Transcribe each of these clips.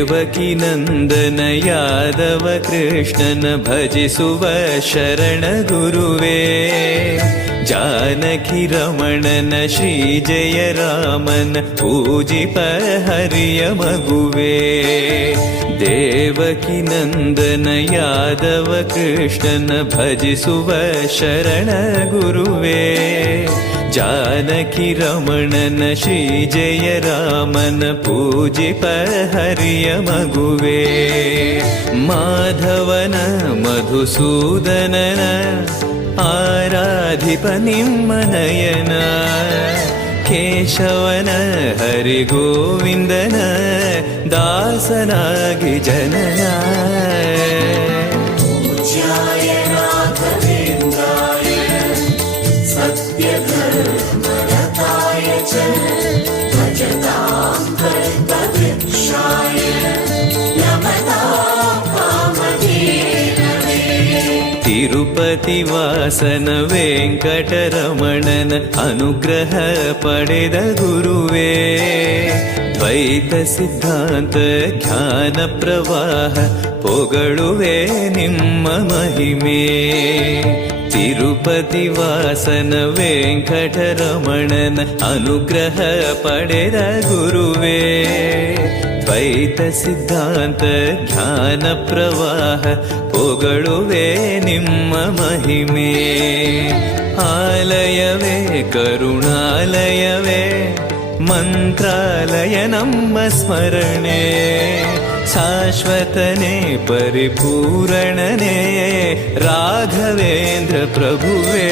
ದೇವಕಿ ನಂದನ ಯಾದವ ಕೃಷ್ಣನ ಭಜಿಸುವ ಶರಣ ಗುರುವೇ. ಜಾನಕಿ ರಮಣನ ಶ್ರೀ ಜಯ ರಾಮನ ಪೂಜಿಪ ಹರಿಯ ಮಗುವೇ. ದೇವಕಿ ನಂದನ ಯಾದವ ಕೃಷ್ಣನ ಭಜಿಸುವ ಶರಣ ಗುರುವೇ. ಜಾನಕಿ ರಮಣನ ಶ್ರೀ ಜಯ ರಾಮನ ಪೂಜಿಪ ಹರಿಯ ಮಗುವೇ. ಮಾಧವನ ಮಧುಸೂದನನ ಆರಾಧಿಪ ನಿಮ್ಮ ನಯನ. ಕೇಶವನ ಹರಿಗೋವಿಂದನ ದಾಸನಾಗಿ ಜನನ. ತಿರುಪತಿ ವಾಸನ ವೆಂಕಟರಮಣನ ಅನುಗ್ರಹ ಪಡೆದ ಗುರುವೇ. ದ್ವೈತ ಸಿದ್ಧಾಂತ ಜ್ಞಾನ ಪ್ರವಾಹ ಪೊಗಳುವೆ ನಿಮ್ಮ ಮಹಿಮೆ. ತಿರುಪತಿ ವಾಸನ ವೆಂಕಟರಮಣನ ಅನುಗ್ರಹ ಪಡೆದ ಗುರುವೇ. ದ್ವೈತ ಸಿದ್ಧಾಂತ ಜ್ಞಾನ ಪ್ರವಾಹ ಪೊಗಳುವೆ ನಿಮ್ಮ ಮಹಿಮೆ. ಆಲಯವೇ ಕರುಣಾಲಯವೇ ಮಂತ್ರಾಲಯ ನಮ್ಮ ಸ್ಮರಣೆ. ಶಾಶ್ವತನೇ ಪರಿಪೂರಣನೇ ರಾಘವೇಂದ್ರ ಪ್ರಭುವೇ.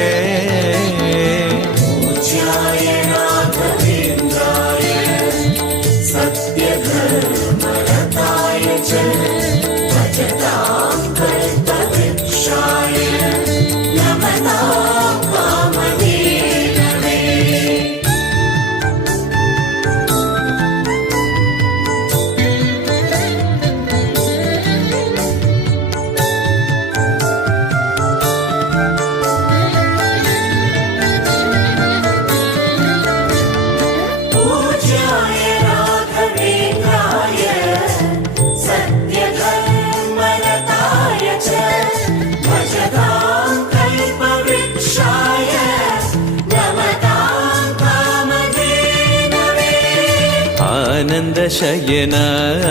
ಆನಂದ ಶಯನ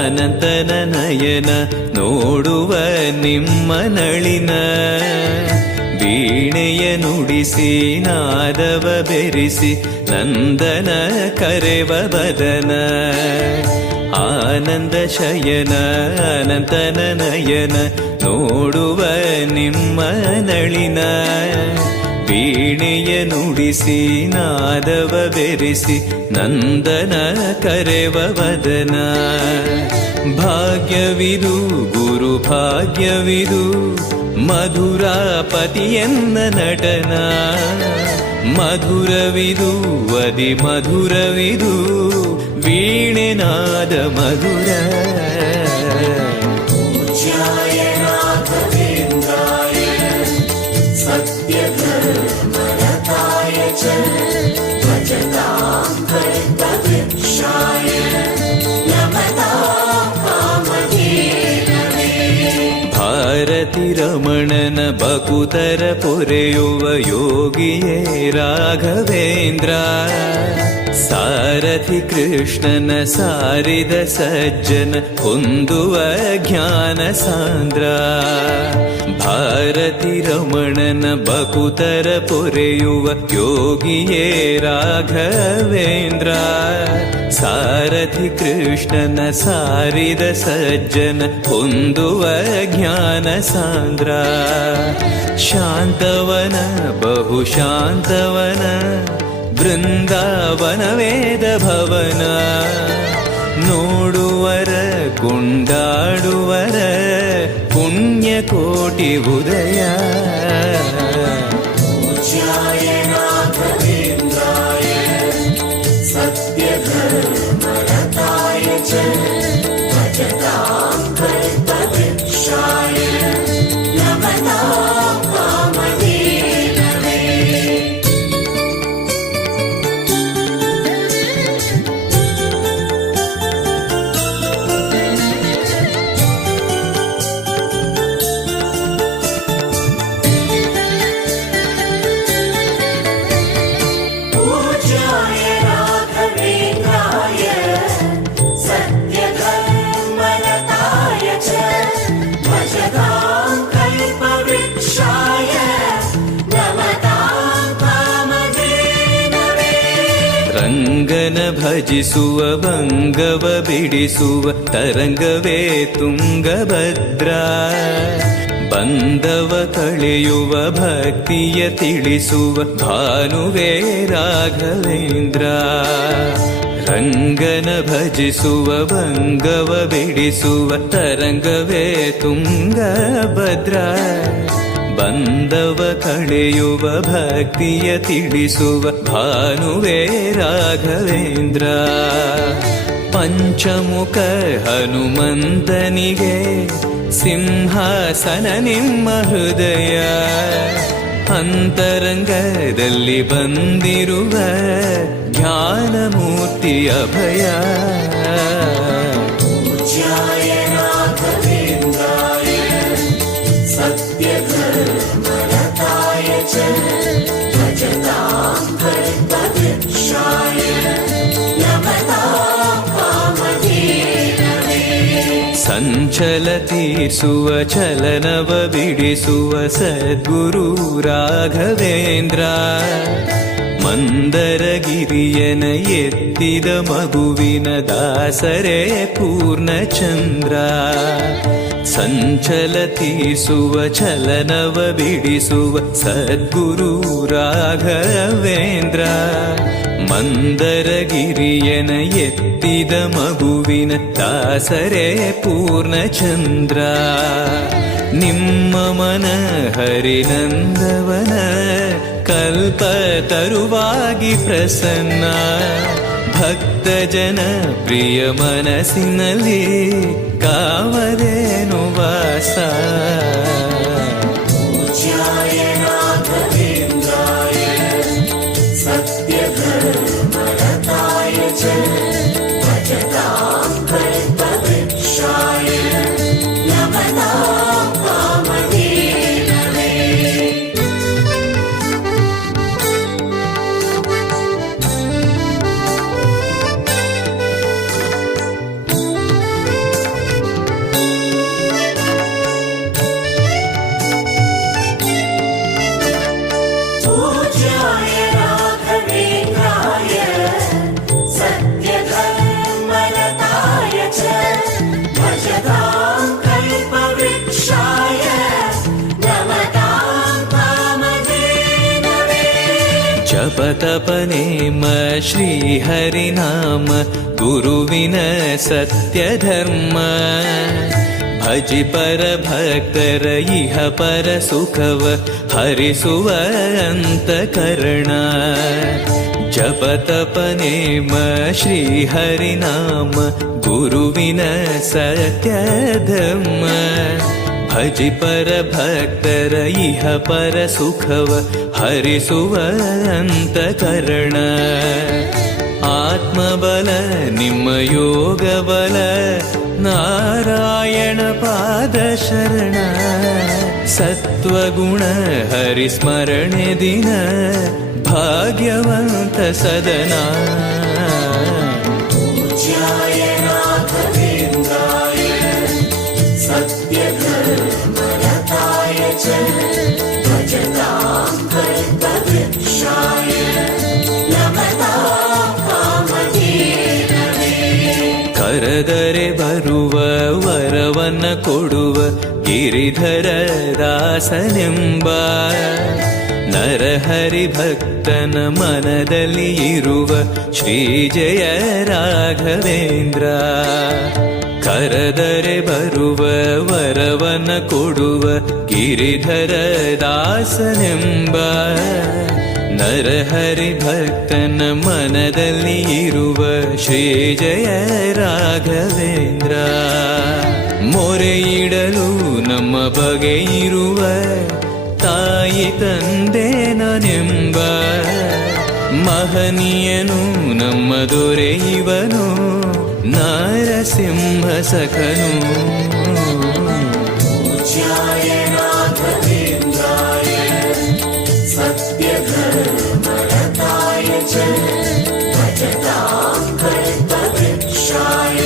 ಅನಂತನ ನಯನ ನೋಡುವ ನಿಮ್ಮ ನಳಿನ. ವೀಣೆಯ ನುಡಿಸಿ ನಾದವ ಬೆರೆಸಿ ನಂದನ ಕರೆವ ಬದನ. ಆನಂದ ಶಯನ ಅನಂತನ ನಯನ ನೋಡುವ ನಿಮ್ಮ ನಳಿನ. ವೀಣೆಯ ನುಡಿಸಿ ನಾದವ ಬೆರೆಸಿ ನಂದನ ಕರೆವ ವದನ. ಭಾಗ್ಯವಿದು ಗುರು ಭಾಗ್ಯವಿದು ಮಧುರಾಪತಿಯನ್ನ ನಟನ. ಮಧುರವಿದು ಅದಿ ಮಧುರವಿದು ವೀಣೆನಾದ ಮಧುರ. ಭಾರತಿ ರಮಣನ ಬಕುತರ ಪೊರೆಯುವ ಯೋಗಿಯೇ ರಾಘವೇಂದ್ರ. ಸಾರಥಿ ಕೃಷ್ಣನ ಸಾರಿದ ಸಜ್ಜನ ಹೊಂದುವ ಜ್ಞಾನ ಸಾಂದ್ರ. ಭಾರತಿ ರಮಣನ ಬಕುತರ ಪೊರೆಯುವ ಯೋಗಿಯೇ ರಾಘವೇಂದ್ರ. ಸಾರಥಿ ಕೃಷ್ಣನ ಸಾರಿದ ಸಜ್ಜನ ಹೊಂದುವ ಜ್ಞಾನ ಸಾಂದ್ರ. ಶಾಂತವನ ಬಹು ಶಾಂತವನ ಬೃಂದಾವನ ವೇದ ಭವನ. ನೋಡುವರ ಕೊಂಡಾಡುವರ ಪುಣ್ಯ ಕೋಟಿ ಉದಯ. ಭಜಿಸುವ ಭಂಗವ ಬಿಡಿಸುವ ತರಂಗವೇ ತುಂಗಭದ್ರಾ. ಬಂಧವ ಕಳೆಯುವ ಭಕ್ತಿಯ ತಿಳಿಸುವ ಭಾನುವೇ ರಾಘವೇಂದ್ರ. ರಂಗನ ಭಜಿಸುವ ಭಂಗವ ಬಿಡಿಸುವ ತರಂಗವೇ ತುಂಗಭದ್ರಾ. ಬಂಧವ ಕಳೆಯುವ ಭಕ್ತಿಯ ತಿಳಿಸುವ ಭಾನುವೇ ರಾಘವೇಂದ್ರ. ಪಂಚಮುಖ ಹನುಮಂತನಿಗೆ ಸಿಂಹಾಸನ ನಿಮ್ಮ ಹೃದಯ. ಅಂತರಂಗದಲ್ಲಿ ಬಂದಿರುವ ಜ್ಞಾನಮೂರ್ತಿ ಅಭಯ. ಪೂಜ್ಯಾಯ ರಾಘವೇಂದ್ರಾಯ ಸತ್ಯಧರ್ಮರತಾಯ ಚ ಭಜತಾಂ ಕಲ್ಪವೃಕ್ಷಾಯ ನಮತಾಂ ಕಾಮಧೇನವೇ. ಸಂಚಲ ತೀರಿಸುವ ಚಲನವ ಬಿಡಿಸುವ ಸದ್ಗುರು ರಾಘವೇಂದ್ರ. ಮಂದರಗಿರಿಯನ ಎತ್ತಿದ ಮಗುವಿನ ದಾಸರೇ ಪೂರ್ಣಚಂದ್ರ. ಸಂಚಲ ತೀರಿಸುವ ಚಲನವ ಬಿಡಿಸುವ ಸದ್ಗುರು ರಾಘವೇಂದ್ರ. ಮಂದರಗಿರಿಯನ ಎತ್ತಿದ ಮಗುವಿನ ದಾಸರೇ ಪೂರ್ಣಚಂದ್ರ. ನಿಮ್ಮ ಮನ ಹರಿನಂದವನ ಕಲ್ಪ ತರುವಾಗಿ ಪ್ರಸನ್ನ. ಭಕ್ತ ಜನ ಪ್ರಿಯ ಮನಸ್ಸಿನಲ್ಲಿ ಕಾವಲೇನು ವಾಸ. ಪೂಜ್ಯಾಯ ರಾಘವೇಂದ್ರಾಯ ಸತ್ಯಧರ್ಮರತಾಯ ಚ ಭಜತಾಂ ಕಲ್ಪವೃಕ್ಷಾಯ ನಮತಾಂ ಕಾಮಧೇನವೇ. ಪೂಜ್ಯಾಯ ರಾಘವೇಂದ್ರಾಯ ಸತ್ಯಧರ್ಮರತಾಯ ಚ ಭಜತಾಂ ಕಲ್ಪವೃಕ್ಷಾಯ ನಮತಾಂ ಕಾಮಧೇನವೇ. ಜಪತಪನೇಮ ಶ್ರೀಹರಿನಾಮ ಗುರುವಿನ ಸತ್ಯಧರ್ಮ. ಭಜಿ ಪರ ಭಕ್ತರ ಇಹ ಪರ ಸುಖವ ಹರಿಸುವ ಅಂತಕರಣ. ಜಪತಪನೇಮ ಶ್ರೀಹರಿನಾಮ ಗುರುವಿನ ಸತ್ಯಧರ್ಮ. ಭಜಿ ಪರ ಭಕ್ತರ ಇಹ ಪರ ಸುಖವ ಹರಿಸುವ ಅಂತಕರಣ. ಆತ್ಮಬಲ ನಿಮ್ಮ ಯೋಗ ಬಲ ನಾರಾಯಣ ಪಾದ ಶರಣ. ಸತ್ವಗುಣ ಹರಿಸ್ಮರಣೆ ದಿನ ಭಾಗ್ಯವಂತ ಸದನ. ಪೂಜ್ಯಾಯ ರಾಘವೇಂದ್ರಾಯ ಸತ್ಯಧರ್ಮರತಾಯ ಚ ಭಜತಾಂ ಕಲ್ಪವೃಕ್ಷಾಯ ನಮತಾಂ ಕಾಮಧೇನವೇ. ಕರೆದರೆ ಬರುವ ವರವನ್ನ ಕೊಡುವ ಗಿರಿಧರ ದಾಸನೆಂಬ. ನರಹರಿ ಭಕ್ತನ ಮನದಲ್ಲಿ ಇರುವ ಶ್ರೀ ಜಯ ರಾಘವೇಂದ್ರ. ಕರೆದರೆ ಬರುವ ವರವನ್ನ ಕೊಡುವ ಗಿರಿಧರ ದಾಸನೆಂಬ. ನರಹರಿ ಭಕ್ತನ ಮನದಲ್ಲಿ ಇರುವ ಶ್ರೀ ಜಯ ರಾಘವೇಂದ್ರ. ಮೊರೆಯಿಡಲು ನಮ್ಮ ಬಗೆ ಇರುವ ತಾಯಿ ತಂದೆ ನಾನೆಂಬ. ಮಹನೀಯನು ನಮ್ಮ ದೊರೆ ಇವನು ನಾರಸಿಂಹ ಸಖನು. ಪೂಜ್ಯಾಯ ರಾಘವೇಂದ್ರಾಯ ಸತ್ಯಧರ್ಮರತಾಯ ಚ ಭಜತಾಂ ಕಲ್ಪವೃಕ್ಷಾಯ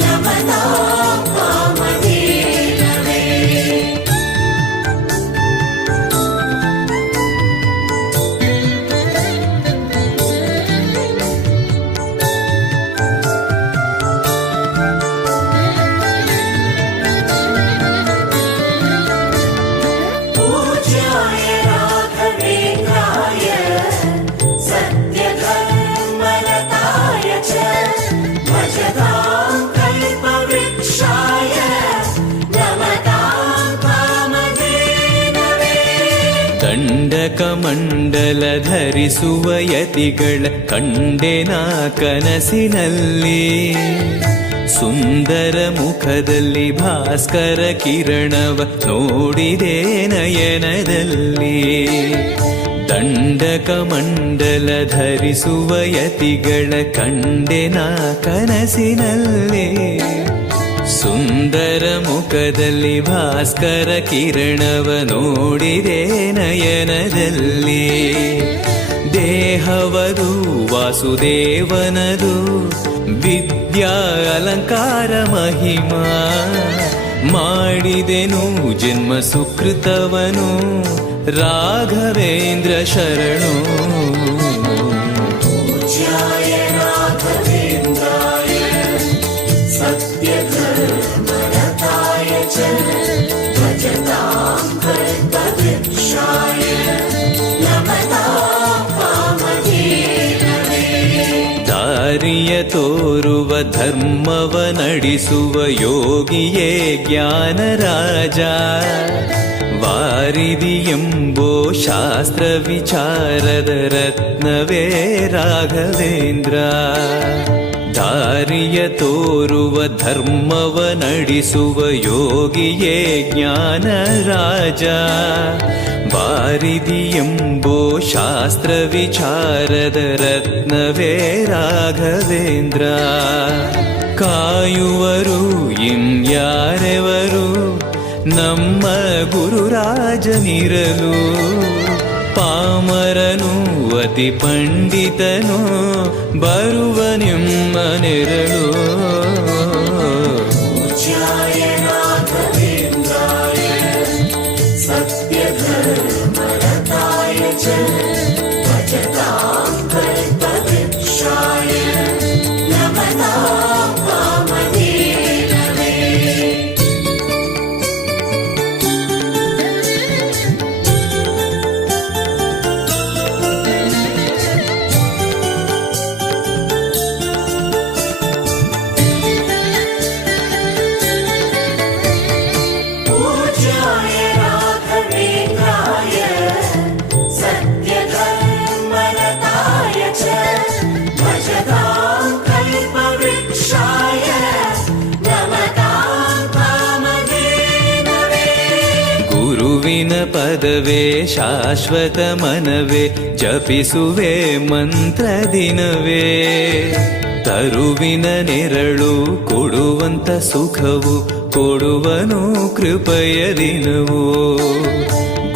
ನಮತಾಂ ಕಾಮಧೇನವೇ. च भजतां कल्पवृक्षाय नमतां कामधेनवे ದಂಡಕಮಂಡಲ ಧರಿಸುವ ಯತಿಗಳ ಕಂಡೆನ ಕನಸಿನಲ್ಲಿ ಸುಂದರ ಮುಖದಲ್ಲಿ ಭಾಸ್ಕರ ಕಿರಣವ ನೋಡಿದೆ ನಯನದಲ್ಲಿ ದಂಡಕಮಂಡಲ ಧರಿಸುವ ಯತಿಗಳ ಕಂಡೆನ ಕನಸಿನಲ್ಲಿ ಸುಂದರ ಮುಖದಲ್ಲಿ ಭಾಸ್ಕರ ಕಿರಣವ ನೋಡಿದೆ ನಯನದಲ್ಲಿ ದೇಹವದು ವಾಸುದೇವನದು ವಿದ್ಯಾ ಅಲಂಕಾರ ಮಹಿಮಾ ಮಾಡಿದೆನು ಜನ್ಮ ಸುಕೃತವನು ರಾಘವೇಂದ್ರ ಶರಣು पूज्याय राघवेन्द्राय सत्यधर्मरताय च भजतां कल्पवृक्षाय नमतां कामधेनवे ದಾರಿಯ ತೋರುವ ಧರ್ಮವ ನಡೆಸುವ ಯೋಗಿಯೇ ಜ್ಞಾನರಾಜ ವಾರಿದಿ ಎಂಬೋ ಶಾಸ್ತ್ರ ವಿಚಾರದ ರತ್ನವೇ ರಾಘವೇಂದ್ರ ದಾರಿಯ ತೋರುವ ಧರ್ಮವ ನಡೆಸುವ ಯೋಗಿಯೇ ಜ್ಞಾನರಾಜ ವಾರಿದಿ ಎಂಬೋ ಶಾಸ್ತ್ರ ವಿಚಾರದ ರತ್ನವೇ ರಾಘವೇಂದ್ರ ಕಾಯುವರು ಇನ್ಯಾರೆವರು ನಮ್ಮ ಗುರುರಾಜನಿರಲು ಪಾಮರನು ಅತಿ ಪಂಡಿತನು ಬರುವ ನಿಮ್ಮ ನೆರಳು पूज्याय राघवेन्द्राय सत्यधर्मरताय च भजतां कल्पवृक्षाय नमतां कामधेनवे पूज्याय राघवेन्द्राय सत्यधर्मरताय च भजतां कल्पवृक्षाय नमतां कामधेनवे ಗುರುವಿನ ಪದವೇ ಶಾಶ್ವತ ಮನವೇ ಜಪಿಸುವೆ ಮಂತ್ರ ದಿನವೇ ತರುವಿನ ನೆರಳು ಕೊಡುವಂತ ಸುಖವು ಕೊಡುವನು ಕೃಪೆಯ ದಿನವೋ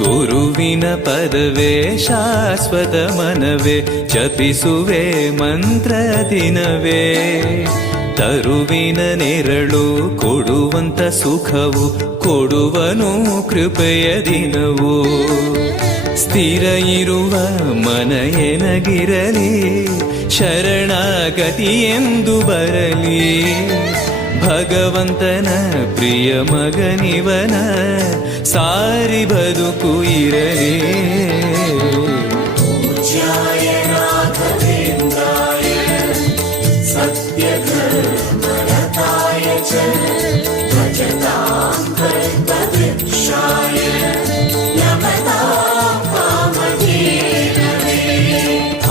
ಗುರುವಿನ ಪದವೇ ಶಾಶ್ವತ ಮನವೇ ಜಪಿಸುವೆ ಮಂತ್ರ ದಿನವೇ ತರುವಿನ ನೆರಳು ಕೊಡುವಂತ ಸುಖವು ಕೊಡುವನು ಕೃಪೆಯ ದಿನವೋ ಸ್ಥಿರ ಇರುವ ಮನ ಎನಗಿರಲಿ ಶರಣಾಗತಿ ಎಂದು ಬರಲಿ ಭಗವಂತನ ಪ್ರಿಯ ಮಗನಿವನ ಸಾರಿ ಬದುಕು ಇರಲಿ पूज्याय राघवेन्द्राय सत्यधर्मरताय च भजतां कल्पवृक्षाय नमतां कामधेनवे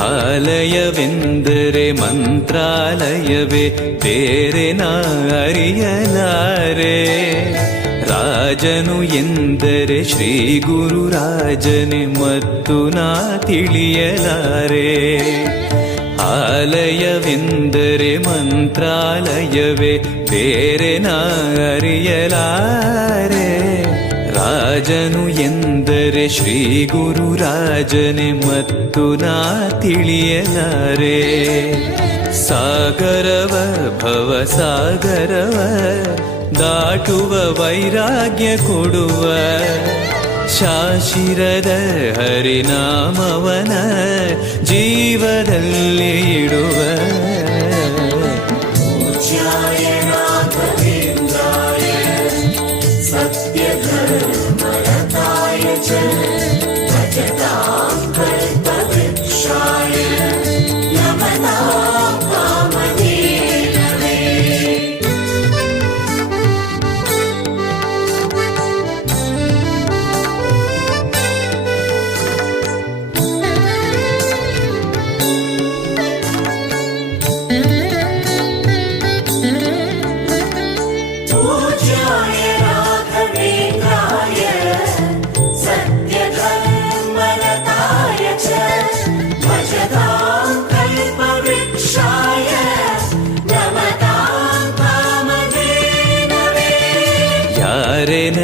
ಆಲಯವೆಂದರೆ ಮಂತ್ರಾಲಯವೇ ಬೇರೆ ನಾ ಅರಿಯಲಾರೆ ರಾಜನು ಎಂದರೆ ಶ್ರೀ ಗುರುರಾಜನೆ ಮತ್ತು ನಾ ತಿಳಿಯಲಾರೆ ಆಲಯವೆಂದರೆ ಮಂತ್ರಾಲಯವೇ ಬೇರೆ ನಾ ಅರಿಯಲಾರೆ ರಾಜನು ಎಂದರೆ ಶ್ರೀ ಗುರುರಾಜನೆ ಮತ್ತು ನಾ ತಿಳಿಯಲಾರೆ ಸಾಗರವ ಭವ ಸಾಗರವ ದಾಟುವ ವೈರಾಗ್ಯ ಕೊಡುವ ಶಾಶಿರದ ಹರಿನಾಮವನ ಜೀವದಲ್ಲಿ ಇಡುವ पूज्याय राघवेन्द्राय सत्यधर्मरताय च भजतां कल्पवृक्षाय नमतां कामधेनवे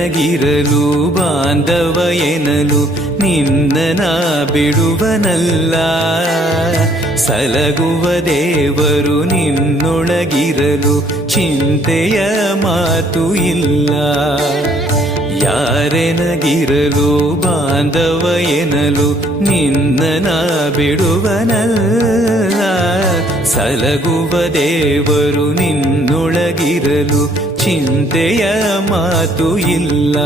ಯಾರೆನಗಿರಲು ಬಾಂಧವ ಎನಲು ನಿನ್ನ ಬಿಡುವನಲ್ಲ. ಸಲಗುವ ದೇವರು ನಿನ್ನೊಳಗಿರಲು ಚಿಂತೆಯ ಮಾತು ಇಲ್ಲ. ಯಾರೆನಗಿರಲು ಬಾಂಧವ ಎನಲು ನಿನ್ನ ಬಿಡುವನಲ್ಲ. ಸಲಗುವ ದೇವರು ನಿನ್ನೊಳಗಿರಲು ಚಿಂತೆಯ ಮಾತು ಇಲ್ಲ.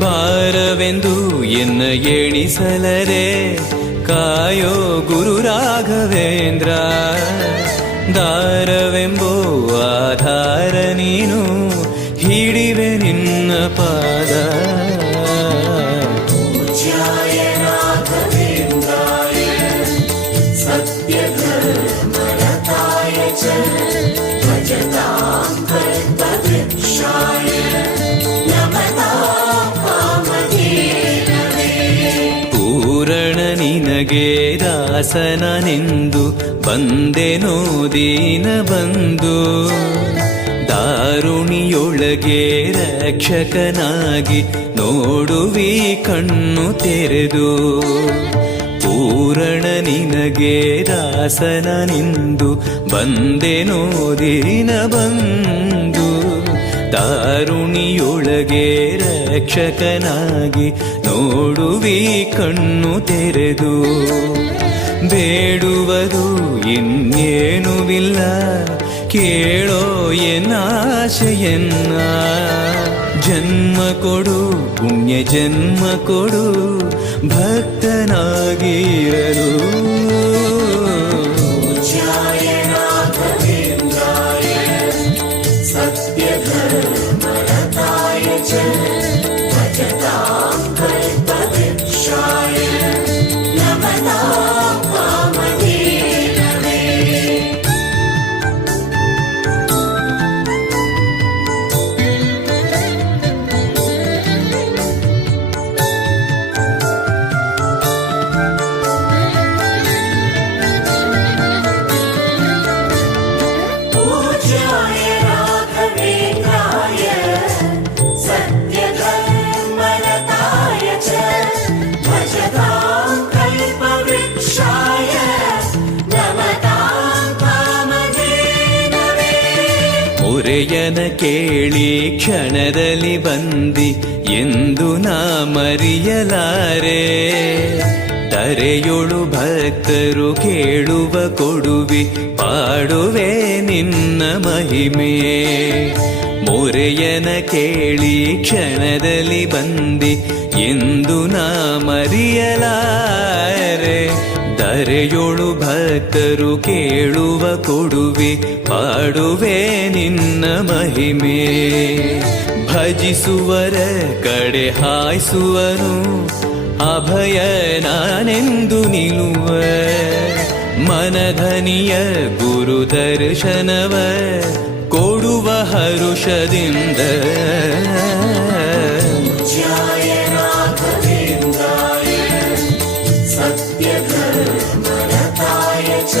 ಭಾರವೆಂದು ಎನ್ನ ಎಣಿಸಲರೆ ಕಾಯೋ ಗುರು ರಾಘವೇಂದ್ರ. ದಾರವೆಂಬೋ ಆಧಾರ ನೀನು ಹಿಡಿವೆ ನಿನ್ನ ಪಾದ. पूज्याय राघवेन्द्राय सत्यधर्मरताय च भजतां कल्पवृक्षाय नमतां कामधेनवे. ಪೂರಣ ನಿನಗೆ ದಾಸನನೆಂದು ಬಂದೆನೋ ದೀನ ಬಂದು. ದಾರುಣಿಯೊಳಗೆ ರಕ್ಷಕನಾಗಿ ನೋಡುವಿ ಕಣ್ಣು ತೆರೆದು. ಪೂರಣ ನಿನಗೆ ದಾಸನನೆಂದು ಬಂದೆನೋ ದೀನ ಬಂದು. ದಾರುಣಿಯೊಳಗೆ ರಕ್ಷಕನಾಗಿ ನೋಡುವಿ ಕಣ್ಣು ತೆರೆದು. ಬೇಡುವುದು ಇನ್ನೇನುವಿಲ್ಲ ಕೇಳೋ ಎನ್ನಾಶೆಯನ್ನ. ಜನ್ಮ ಕೊಡು ಪುಣ್ಯ ಜನ್ಮ ಕೊಡು ಭಕ್ತನಾಗಿರಲು. पूज्याय राघवेन्द्राय सत्यधर्मरताय च भजतां कल्पवृक्षाय नमतां कामधेनवे. पूज्याय राघवेन्द्राय सत्यधर्मरताय च भजतां कल्पवृक्षाय नमतां कामधेनवे. ಮೊರೆಯನ ಕೇಳಿ ಕ್ಷಣದಲ್ಲಿ ಬಂದಿ ಎಂದು ನಾ ಮರೆಯಲಾರೆ. ತರೆಯೊಳು ಭಕ್ತರು ಕೇಳುವ ಕೊಡುವಿ ಪಾಡುವೆ ನಿನ್ನ ಮಹಿಮೆ. ಮೊರೆಯನ ಕೇಳಿ ಕ್ಷಣದಲ್ಲಿ ಬಂದಿ ಎಂದು ನಾ ಮರೆಯಲಾರೆ. ತರೆಯೊಳು ಭಕ್ತರು ಕೇಳುವ ಕೊಡುವಿ ಪಾಡುವೆ ನಿನ್ನ ಮಹಿಮೆ. ಭಜಿಸುವರ ಕಡೆ ಹಾಯಿಸುವನು ಅಭಯ ನಾನೆಂದು ನಿಲ್ಲುವ. ಮನಧನಿಯ ಗುರು ದರ್ಶನವ ಕೊಡುವ ಹರುಷದಿಂದ. पूज्याय राघवेन्द्राय सत्यधर्मरताय च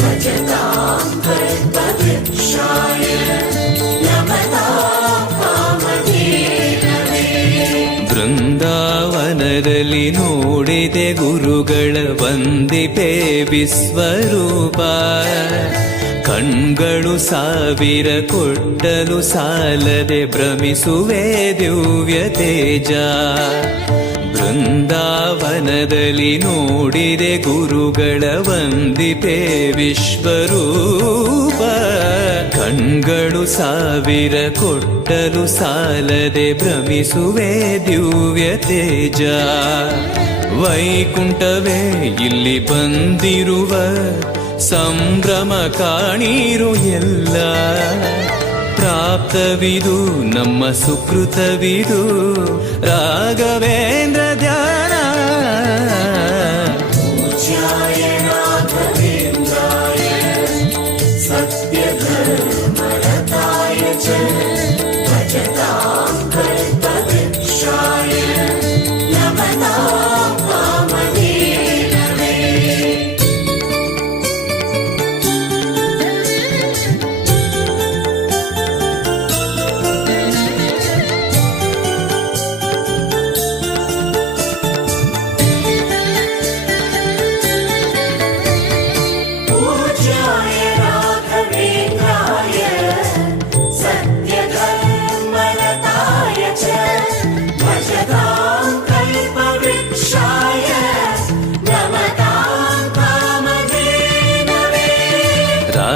भजतां कल्पवृक्षाय नमतां कामधेनवे. ಬೃಂದಾವನದಲ್ಲಿ ನೋಡಿದೆ ಗುರುಗಳ ವಂದಿಪೆ ವಿಶ್ವರೂಪ. ಕಣ್ಗಳು ಸಾವಿರ ಕೊಟ್ಟಲು ಸಾಲದೆ ಭ್ರಮಿಸುವೆ ದಿವ್ಯ ತೇಜ. ಬೃಂದಾವನದಲ್ಲಿ ನೋಡಿದೆ ಗುರುಗಳ ವಂದಿಪೆ ವಿಶ್ವರೂಪ. ಕಣ್ಗಳು ಸಾವಿರ ಕೊಟ್ಟಲು ಸಾಲದೆ ಭ್ರಮಿಸುವೆ ದಿವ್ಯ ತೇಜ. ವೈಕುಂಠವೇ ಇಲ್ಲಿ ಬಂದಿರುವ ಸಂಭ್ರಮ ಕಾಣಿರು ಎಲ್ಲ. ಪ್ರಾಪ್ತವಿದು ನಮ್ಮ ಸುಕೃತವಿದು ರಾಘವೇಂದ್ರ ಧ್ಯಾನ. पूज्याय राघवेन्द्राय सत्यधर्मरताय च भजतां कल्पवृक्षाय नमतां कामधेनवे.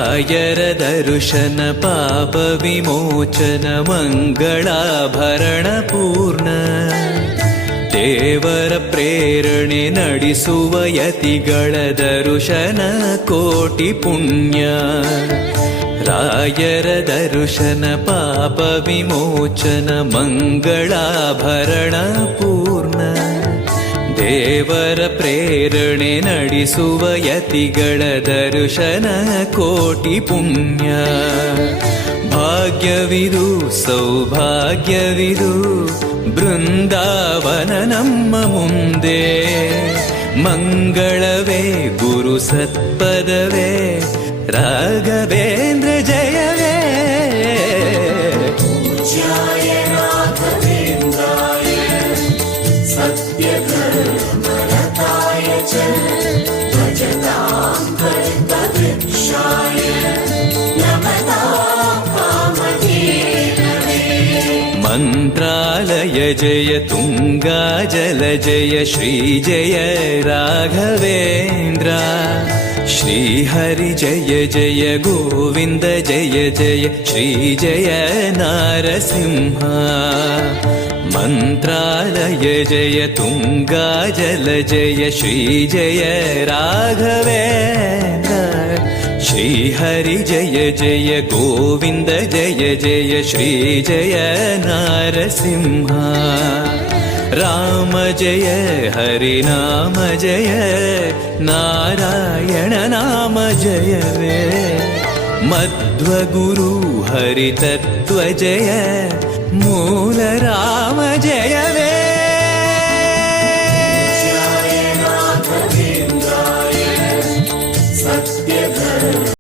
ರಾಯರ ದರ್ಶನ ಪಾಪ ವಿಮೋಚನ ಮಂಗಳಾಭರಣ ಪೂರ್ಣ ದೇವರ ಪ್ರೇರಣೆ ನಡೆಸುವ ಯತಿಗಳ ದರ್ಶನ ಕೋಟಿ ಪುಣ್ಯ ರಾಯರ ದರ್ಶನ ಪಾಪ ವಿಮೋಚನ ಮಂಗಳಾಭರಣ ಪೂರ್ಣ ದೇವರ ಪ್ರೇರಣೆ ನಡೆಸುವ ಯತಿಗಳ ದರ್ಶನ ಕೋಟಿ ಪುಣ್ಯ ಭಾಗ್ಯವಿದು ಸೌಭಾಗ್ಯವಿದು ಬೃಂದಾವನ ನಮ್ಮ ಮುಂದೆ ಮಂಗಳವೇ ಗುರು ಸತ್ಪದವೇ ರಾಘವೇಂದ್ರ ಜಯವೇ पूज्याय राघवेन्द्राय सत्यधर्मरताय च भजतां कल्पवृक्षाय नमतां कामधेनवे ಮಂತ್ರಾಲಯ ಜಯ ತುಂಗಾ ಜಲ ಜಯ ಶ್ರೀ ಜಯ ರಾಘವೇಂದ್ರ ಶ್ರೀಹರಿ ಜಯ ಜಯ ಗೋವಿಂದ ಜಯ ಜಯ ಶ್ರೀ ಜಯ ನಾರಸಿಂಹ ಮಂತ್ರಾಲಯ ಜಯ ತುಂಗಾ ಜಲ ಜಯ ಶ್ರೀ ಜಯ ರಾಘವೇಂದ್ರ ಶ್ರೀಹರಿ ಜಯ ಜಯ ಗೋವಿಂದ ಜಯ ಜಯ ಶ್ರೀ ಜಯ ನಾರಸಿಂಹ ರಾಮ ಜಯ ಹರಿ ನಾಮ ಜಯ ನಾರಾಯಣ ನಾಮ ಜಯವೇ ಮಧ್ವಗುರು ಹರಿ ತತ್ವ ಜಯ ಮೂಲ ರಾಮ ಜಯ